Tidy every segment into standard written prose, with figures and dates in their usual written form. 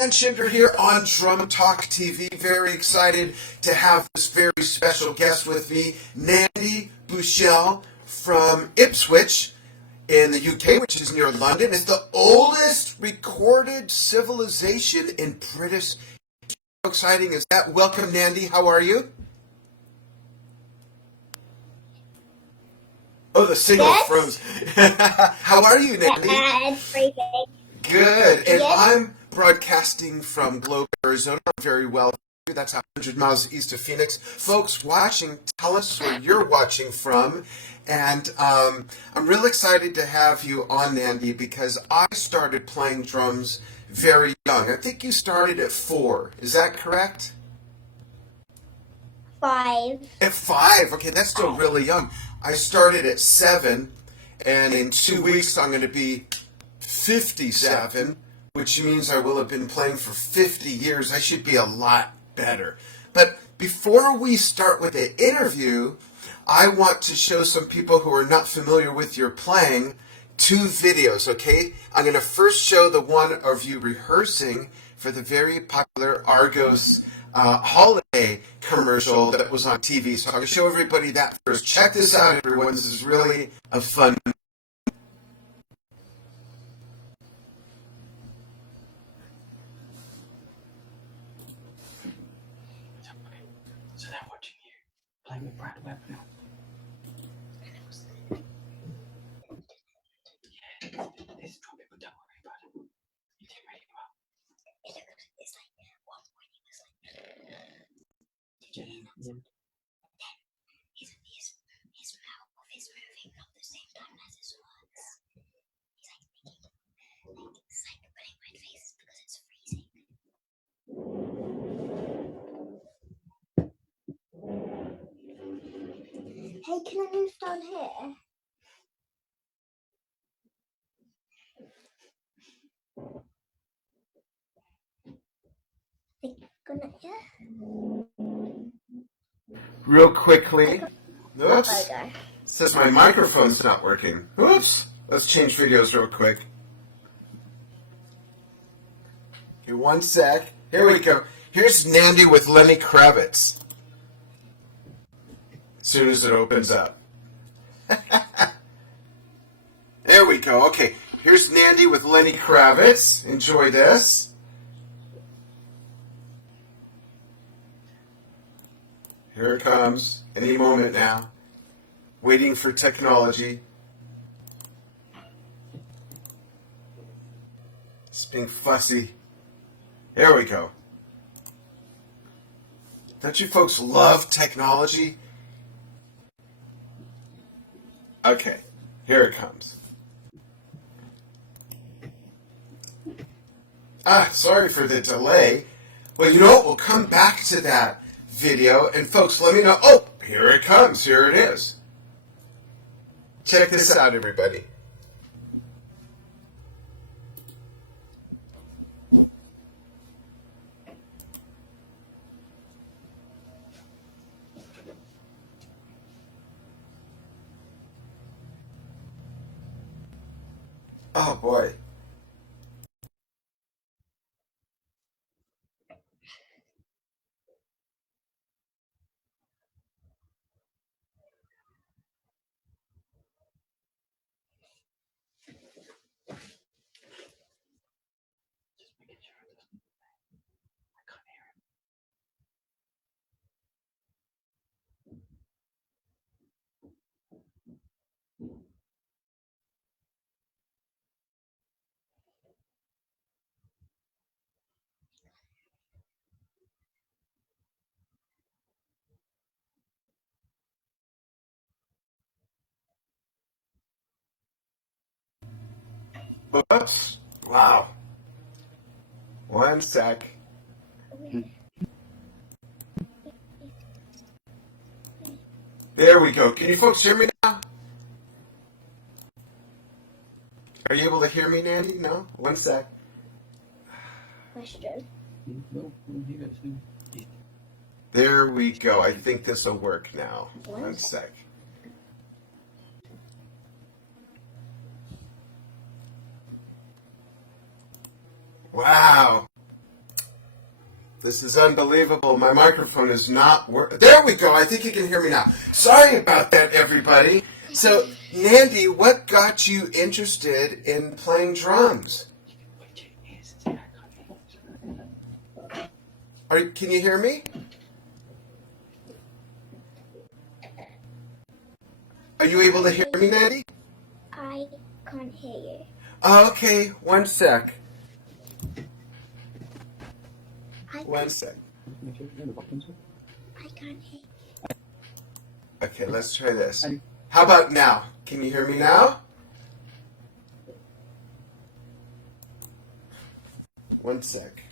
And Shinder here on Drum Talk TV. Very excited to have this very special guest with me, Nandi Bushell from Ipswich in the UK, which is near London. It's the oldest recorded civilization in British. How exciting is that? Welcome, Nandi. How are you? Oh, the signal froze. How are you, Nandi? Good. And I'm broadcasting from Globe, Arizona. Very well. That's 100 miles east of Phoenix. Folks watching, tell us where you're watching from. And I'm real excited to have you on, Nandi, because I started playing drums very young. I think you started at 4. Is that correct? 5. At 5? Okay, that's still really young. I started at 7, and in 2 weeks I'm going to be 57, which means I will have been playing for 50 years. I should be a lot better. But before we start with the interview, I want to show some people who are not familiar with your playing 2 videos, okay? I'm going to first show the one of you rehearsing for the very popular Argos Holiday commercial that was on TV. So I'm going to show everybody that first. Check this out, everyone. This is really a fun. So they're watching you playing with Brad Webb now. Yeah, this drum people, don't worry about it. You did really well. It's like one point he was like, his mouth is moving at the same time as his words. He's like thinking, it's like putting red faces because it's freezing. Hey, can I move down here? Real quickly. Oops. Okay. Says my microphone's not working. Oops. Let's change videos real quick. Okay, 1 sec. Here we go. Here's Nandi with Lenny Kravitz. As soon as it opens up. There we go. Okay, here's Nandi with Lenny Kravitz. Enjoy this. Here it comes. Any moment now. Waiting for technology. It's being fussy. There we go. Don't you folks love technology? Okay, here it comes. Sorry for the delay. Well, you know what? We'll come back to that video. And folks, let me know. Oh, here it comes. Here it is. Check this out, everybody. Oh, boy. Just making sure it doesn't. I can't hear him. Oops. Wow. 1 sec. There we go. Can you folks hear me now? Are you able to hear me, Nandi? No? 1 sec. Question. No, he goes in. There we go. I think this will work now. 1 sec. Wow. This is unbelievable. My microphone is not working. There we go. I think you can hear me now. Sorry about that, everybody. So, Nandi, what got you interested in playing drums? Can you hear me? Are you able to hear me, Nandi? I can't hear you. Okay, one sec. One sec. I can't hear you. Okay, let's try this. How about now? Can you hear me now? One sec.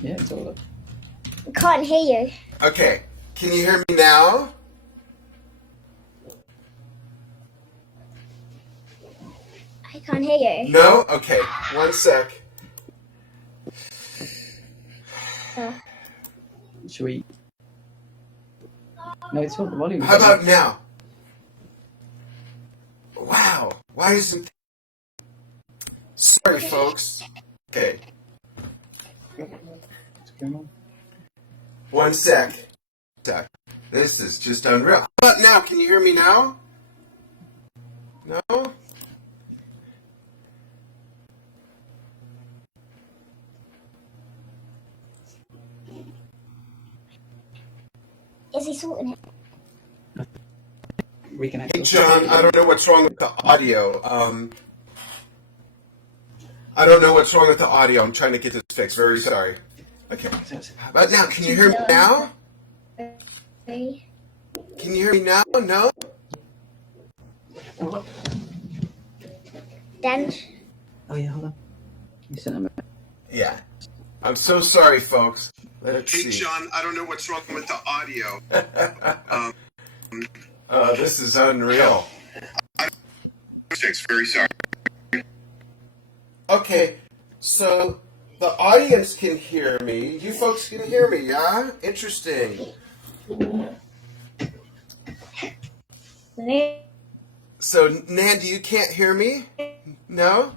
Yeah, it's all up. I can't hear you. Okay, can you hear me now? I can't hear you. No? Okay, one sec. Should we? No, it's all the volume. How about now? Wow, why isn't... Sorry, folks. Okay, What's going on? one sec. This is just unreal. How about now? Can you hear me now? No? Is he sorting it? Reconnect. Hey, John, I don't know what's wrong with the audio. I don't know what's wrong with the audio. I'm trying to get this fixed. Very sorry. Okay. How about now? Can you hear me now? Hey. Can you hear me now? No? Dan. Oh yeah, hold on. You sent him. Yeah. I'm so sorry, folks. Let's Hey, see. John, I don't know what's wrong with the audio. This is unreal. Very sorry. Okay, so the audience can hear me. You folks can hear me, yeah? Interesting. So, Nandi, you can't hear me? No?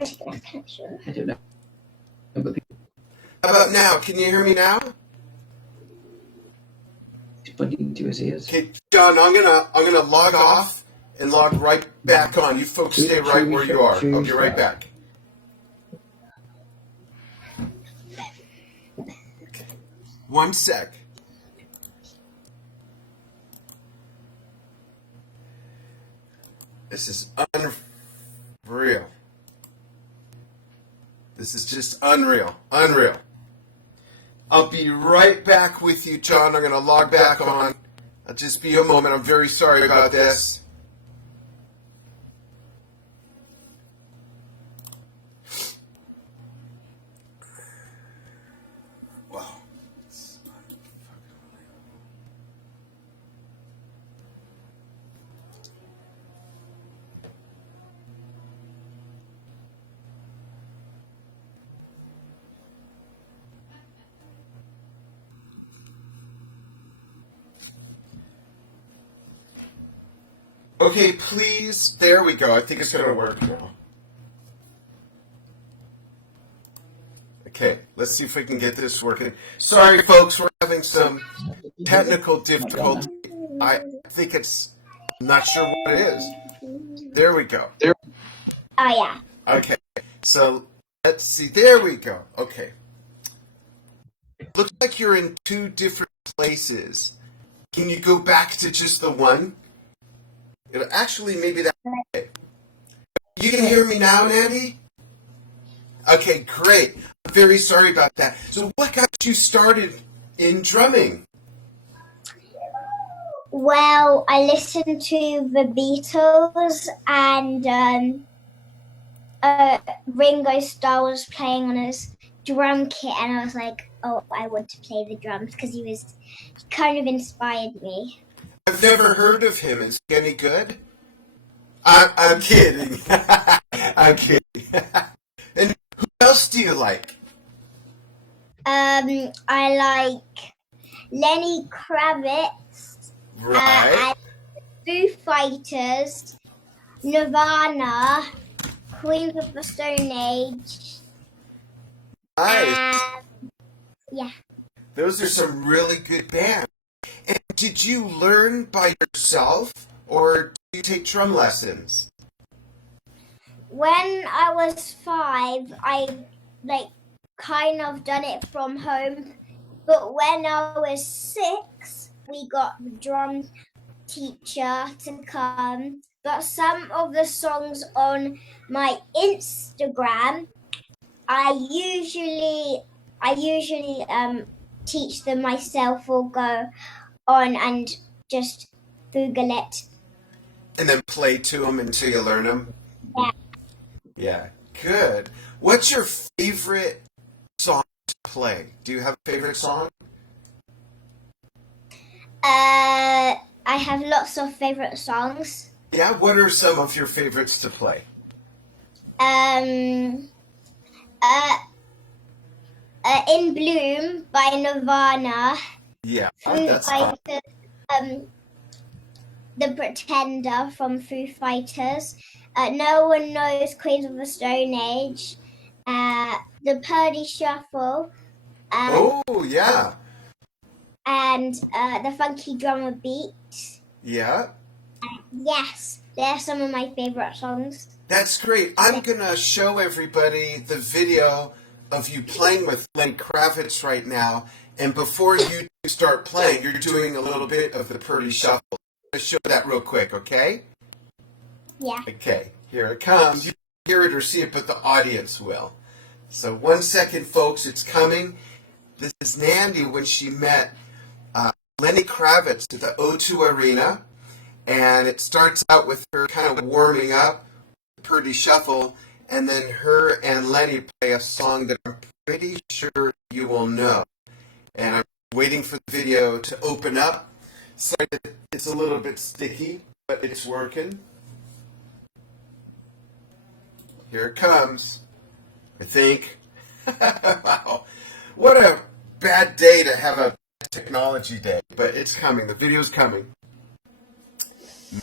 I don't know. But How about now? Can you hear me now? he's pointing to his ears. Okay, John, I'm gonna log off and log right back on. You folks stay right where you are. I'll be right back. Okay. One sec. This is unreal. This is just unreal. Unreal. I'll be right back with you, John. I'm going to log back on. I'll just be a moment. I'm very sorry about this. Wow. It's unfucking unbelievable. Okay, please. There we go. I think it's going to work now. Okay, let's see if we can get this working. Sorry, folks, we're having some technical difficulty. I think it's... I'm not sure what it is. There we go. Oh, yeah. Okay, so let's see. There we go. Okay. Looks like you're in two different places. Can you go back to just the one? Actually, maybe that. Okay. You can hear me now, Nandi? Okay, great. I'm very sorry about that. So what got you started in drumming? Well, I listened to the Beatles and Ringo Starr was playing on his drum kit, and I was like, oh, I want to play the drums because he kind of inspired me. I've never heard of him. Is he any good? I'm kidding. I'm kidding. And who else do you like? I like Lenny Kravitz, Right. Foo Fighters, Nirvana, Queens of the Stone Age. nice. Yeah. Those are some really good bands. And did you learn by yourself, or do you take drum lessons? When I was 5, I kind of done it from home. But when I was 6, we got the drum teacher to come. But some of the songs on my Instagram, I usually teach them myself or go on and just Google it. And then play to them until you learn them? Yeah. Yeah, good. What's your favorite song to play? Do you have a favorite song? I have lots of favorite songs. Yeah, what are some of your favorites to play? In Bloom by Nirvana. Yeah, Foo that's fun. Fighters, The Pretender from Foo Fighters. No One Knows, Queens of the Stone Age. The Purdy Shuffle. Oh, yeah. And the Funky Drummer Beat. Yeah. Yes, they're some of my favorite songs. That's great. I'm going to show everybody the video of you playing with Lenny Kravitz right now. And before you start playing, you're doing a little bit of the Purdy Shuffle. Let's show that real quick, okay? Yeah. Okay, here it comes. You can't hear it or see it, but the audience will. So 1 second, folks, it's coming. This is Nandi when she met Lenny Kravitz at the O2 Arena. And it starts out with her kind of warming up, Purdy Shuffle, and then her and Lenny play a song that I'm pretty sure you will know. And I'm waiting for the video to open up. Sorry that it's a little bit sticky, but it's working. Here it comes, I think. Wow. What a bad day to have a technology day, but it's coming. The video's coming.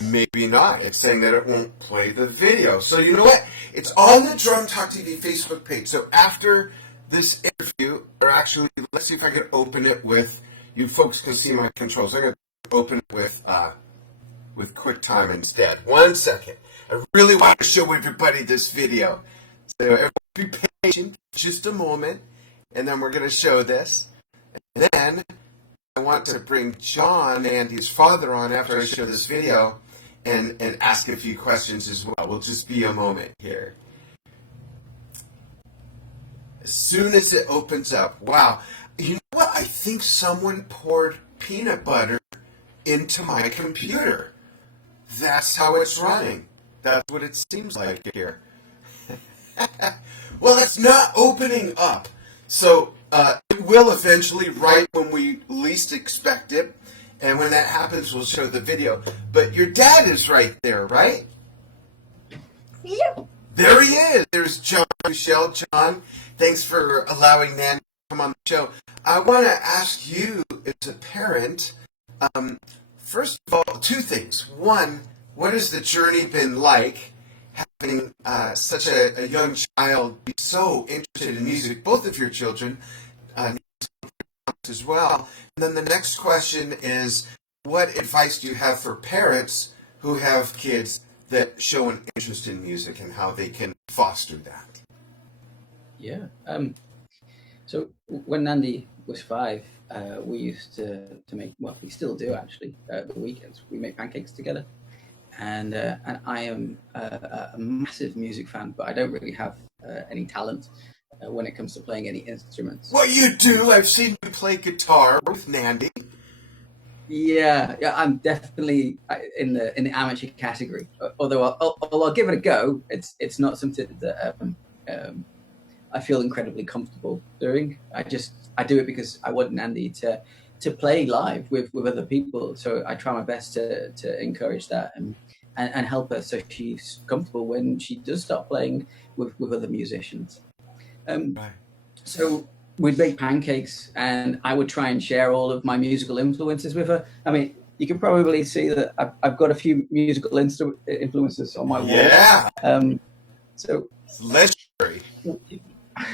Maybe not. It's saying that it won't play the video. So you know what? It's on the Drum Talk TV Facebook page. So after this interview, or actually, let's see if I can open it with, you folks can see my controls. I'm going to open it with QuickTime instead. 1 second. I really want to show everybody this video. So everyone be patient, just a moment, and then we're going to show this. And then I want to bring John, Andy's father, on after I show this video and ask a few questions as well. We'll just be a moment here. As soon as it opens up, wow. You know what? I think someone poured peanut butter into my computer. That's how it's running. That's what it seems like here. Well, it's not opening up. So it will eventually, right when we least expect it. And when that happens, we'll show the video. But your dad is right there, right? Yeah. There he is. There's John Bushell. John, thanks for allowing Nandi to come on the show. I want to ask you, as a parent, first of all, two things. One, what has the journey been like having such a young child be so interested in music, both of your children, as well? And then the next question is, what advice do you have for parents who have kids that show an interest in music and how they can foster that? Yeah. So when Nandi was 5, we used to make, well, we still do actually, the weekends. We make pancakes together. And I am a massive music fan, but I don't really have any talent when it comes to playing any instruments. Well, you do. I've seen you play guitar with Nandi. Yeah, I'm definitely in the amateur category. Although I'll give it a go. It's not something that I feel incredibly comfortable doing. I do it because I want Nandi to play live with other people. So I try my best to encourage that and help her so she's comfortable when she does start playing with other musicians. Right. So we'd make pancakes and I would try and share all of my musical influences with her. I mean, you can probably see that I've got a few musical influences on my wall. Yeah. So it's legendary.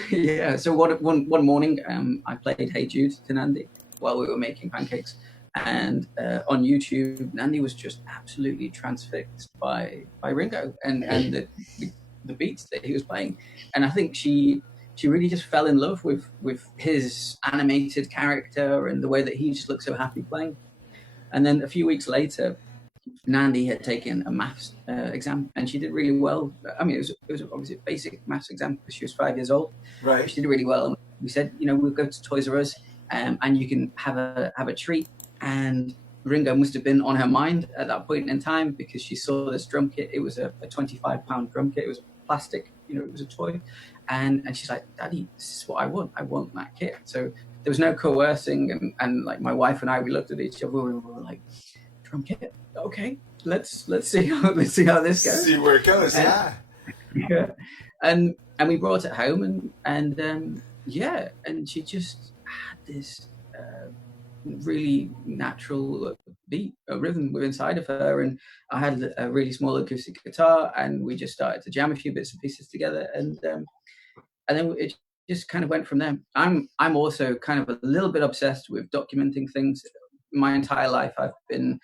Yeah. So one morning, I played "Hey Jude" to Nandi while we were making pancakes, and on YouTube, Nandi was just absolutely transfixed by Ringo and the beats that he was playing, and I think she really just fell in love with his animated character and the way that he just looked so happy playing. And then a few weeks later, Nandi had taken a maths exam, and she did really well. I mean, it was obviously a basic maths exam because she was 5 years old. Right. She did really well. We said, we'll go to Toys R Us, and you can have a treat. And Ringo must have been on her mind at that point in time because she saw this drum kit. It was a 25-pound drum kit. It was plastic, it was a toy. And she's like, "Daddy, this is what I want. I want that kit." So there was no coercing. And like my wife and I, we looked at each other and we were like, "Drum kit, okay, let's see how this goes. See where it goes." Yeah. Yeah. And we brought it home and she just had this really natural beat, a rhythm inside of her, and I had a really small acoustic guitar, and we just started to jam a few bits and pieces together, and then it just kind of went from there. I'm also kind of a little bit obsessed with documenting things. My entire life I've been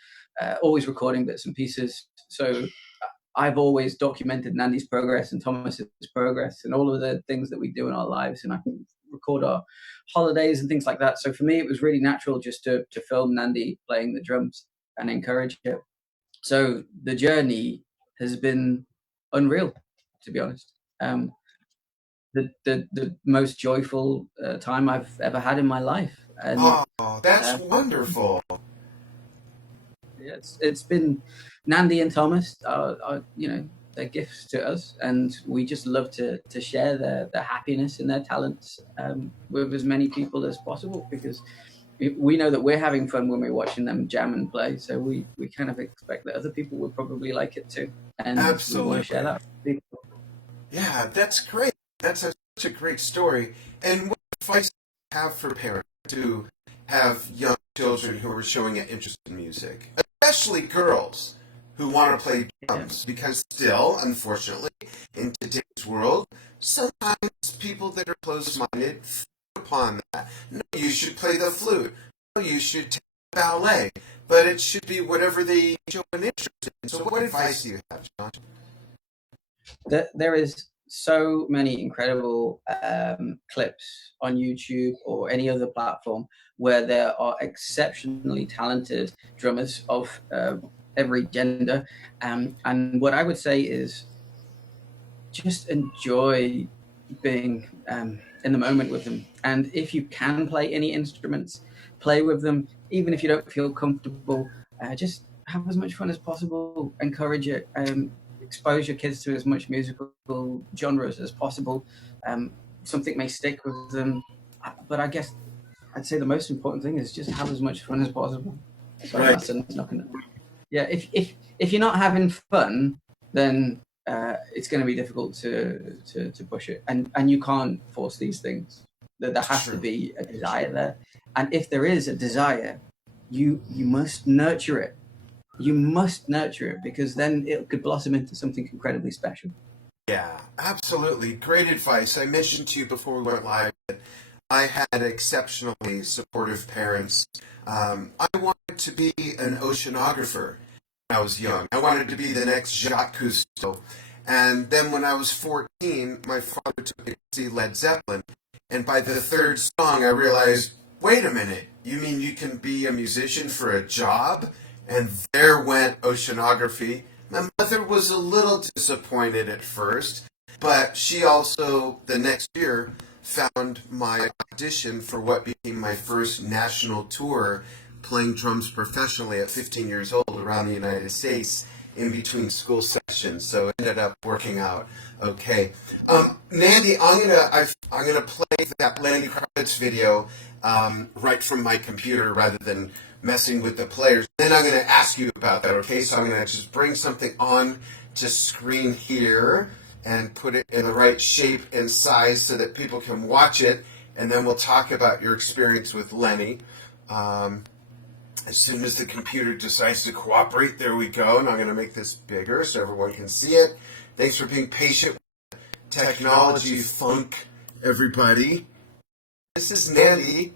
always recording bits and pieces, so I've always documented Nandi's progress and Thomas's progress and all of the things that we do in our lives, and I can record our holidays and things like that. So for me, it was really natural just to film Nandi playing the drums and encourage it. So the journey has been unreal, to be honest. The most joyful time I've ever had in my life. And, that's wonderful. Yeah, it's been Nandi and Thomas are they're gifts to us, and we just love to share their happiness and their talents with as many people as possible, because we know that we're having fun when we're watching them jam and play, so we kind of expect that other people would probably like it too, and Absolutely. we want to share that with people. Yeah, that's great. That's such a great story. And what advice do you have for parents to have young children who are showing an interest in music, especially girls who want to play drums? Because still, unfortunately, in today's world, sometimes people that are closed-minded frown upon that. No, you should play the flute. No, you should take ballet. But it should be whatever they show an interest in. So what advice do you have, John? There is so many incredible clips on YouTube or any other platform where there are exceptionally talented drummers of every gender, and what I would say is just enjoy being in the moment with them, and if you can play any instruments, play with them, even if you don't feel comfortable. Just have as much fun as possible, encourage it, expose your kids to as much musical genres as possible. Something may stick with them, but I guess I'd say the most important thing is just have as much fun as possible. Sorry, Right. my son's knocking. Yeah, if you're not having fun, then it's going to be difficult to push it, and you can't force these things. There has to be a desire there, and if there is a desire, you must nurture it. You must nurture it, because then it could blossom into something incredibly special. Yeah, absolutely. Great advice. I mentioned to you before we went live that I had exceptionally supportive parents. I wanted to be an oceanographer when I was young. I wanted to be the next Jacques Cousteau. And then when I was 14, my father took me to see Led Zeppelin. And by the third song, I realized, wait a minute, you mean you can be a musician for a job? And there went oceanography. My mother was a little disappointed at first, but she also, the next year, found my audition for what became my first national tour, playing drums professionally at 15 years old around the United States in between school sessions. So it ended up working out okay. Nandi, I'm gonna play that Lenny Kravitz video right from my computer rather than messing with the players. Then I'm going to ask you about that, okay? So I'm going to just bring something on to screen here and put it in the right shape and size so that people can watch it, and then we'll talk about your experience with Lenny. As soon as the computer decides to cooperate, there we go, and I'm going to make this bigger so everyone can see it. Thanks for being patient with technology funk everybody. This is Nandi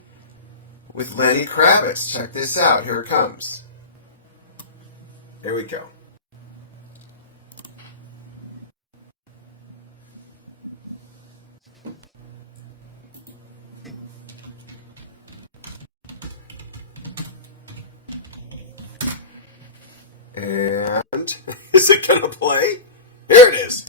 with Lenny Kravitz. Check this out. Here it comes. Here we go. And is it going to play? Here it is.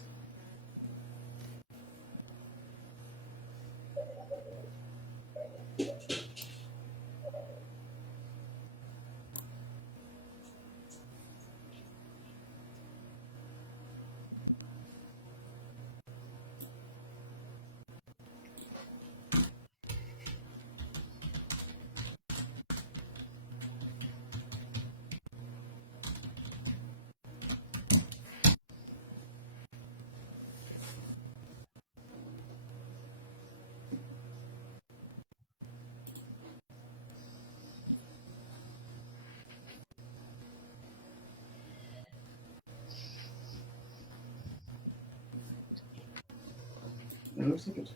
It looks like it's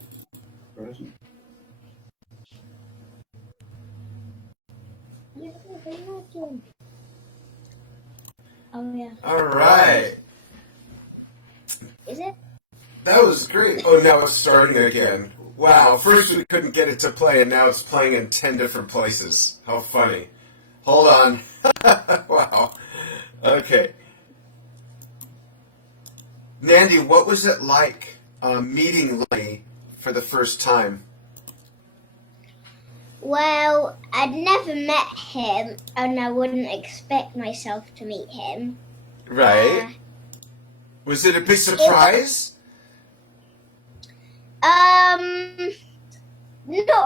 frozen. Oh yeah. All right. Is it? That was great. Oh, now it's starting again. Wow. First we couldn't get it to play, and now it's playing in 10 different places. How funny. Hold on. Wow. Okay. Nandi, what was it like meeting Lenny for the first time? Well, I'd never met him, and I wouldn't expect myself to meet him. Right. Was it a big surprise? Not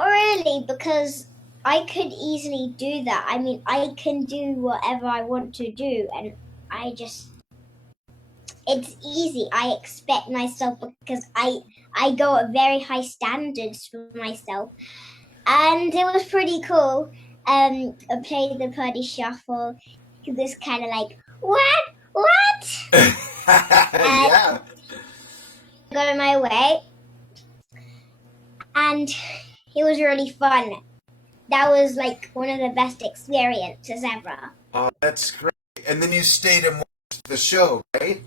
really, because I could easily do that. I mean, I can do whatever I want to do, and it's easy. I expect myself because I go at very high standards for myself. And it was pretty cool. I played the Purdy Shuffle. He was kind of like, what? Yeah. Got on my way. And it was really fun. That was like one of the best experiences ever. Oh, that's great. And then you stayed and watched the show, right?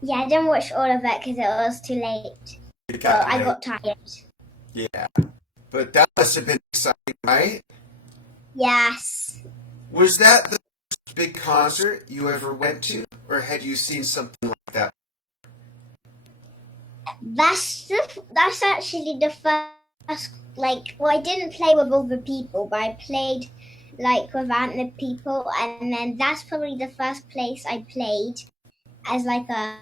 Yeah, I didn't watch all of it because it was too late. I got tired. Yeah. But that must have been exciting, right? Yes. Was that the first big concert you ever went to? Or had you seen something like that? That's actually the first, I didn't play with other people, but I played, with random people, and then that's probably the first place I played as, a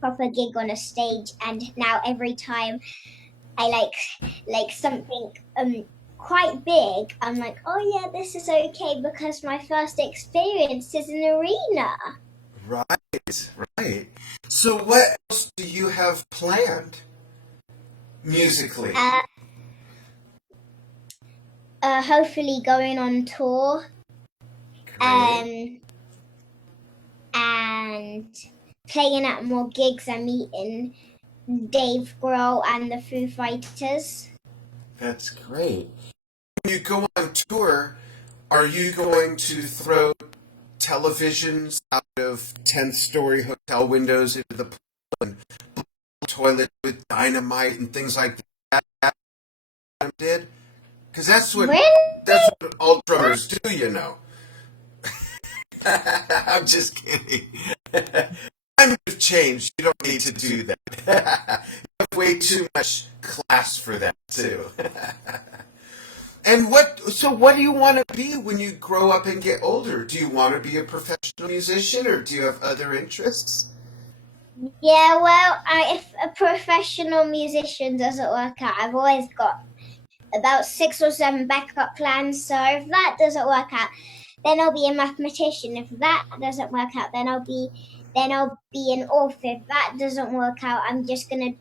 proper gig on a stage, and now every time I like something quite big, I'm like, oh yeah, this is okay because my first experience is an arena. Right. So what else do you have planned musically? Hopefully going on tour. Great. And playing at more gigs and meeting Dave Grohl and the Foo Fighters. That's great. When you go on tour, are you going to throw televisions out of 10th story hotel windows into the pool and blow the toilet with dynamite and things like that? Did? Because that's what all drummers do, you know. I'm just kidding. Times have changed. You don't need to do that. You have way too much class for that, too. And what do you want to be when you grow up and get older? Do you want to be a professional musician, or do you have other interests? Yeah, well, if a professional musician doesn't work out, I've always got about 6 or 7 backup plans. So if that doesn't work out, then I'll be a mathematician. If that doesn't work out, then I'll be an author. If that doesn't work out, I'm just gonna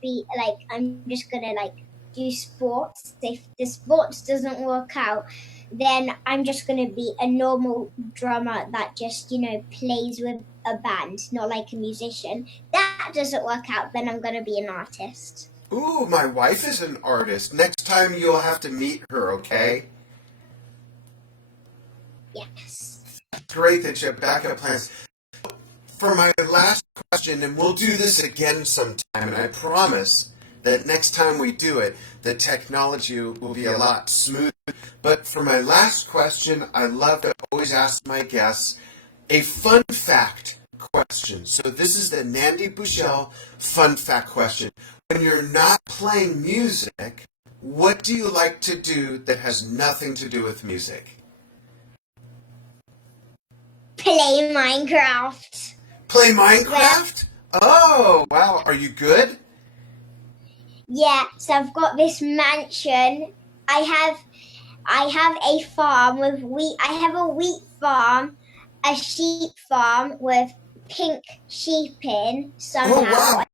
do sports. If the sports doesn't work out, then I'm just gonna be a normal drummer that just, plays with a band, not like a musician. That doesn't work out, then I'm gonna be an artist. Ooh, my wife is an artist. Next time you'll have to meet her, okay? Yes. Great that you have backup plans. For my last question, and we'll do this again sometime, and I promise that next time we do it, the technology will be a lot smoother. But for my last question, I love to always ask my guests a fun fact question. So this is the Nandi Bushell fun fact question. When you're not playing music, what do you like to do that has nothing to do with music? Play Minecraft. Play Minecraft? Oh, wow. Are you good? Yeah, so I've got this mansion. I have a farm with wheat. I have a wheat farm, a sheep farm with pink sheep in somehow. Oh, wow.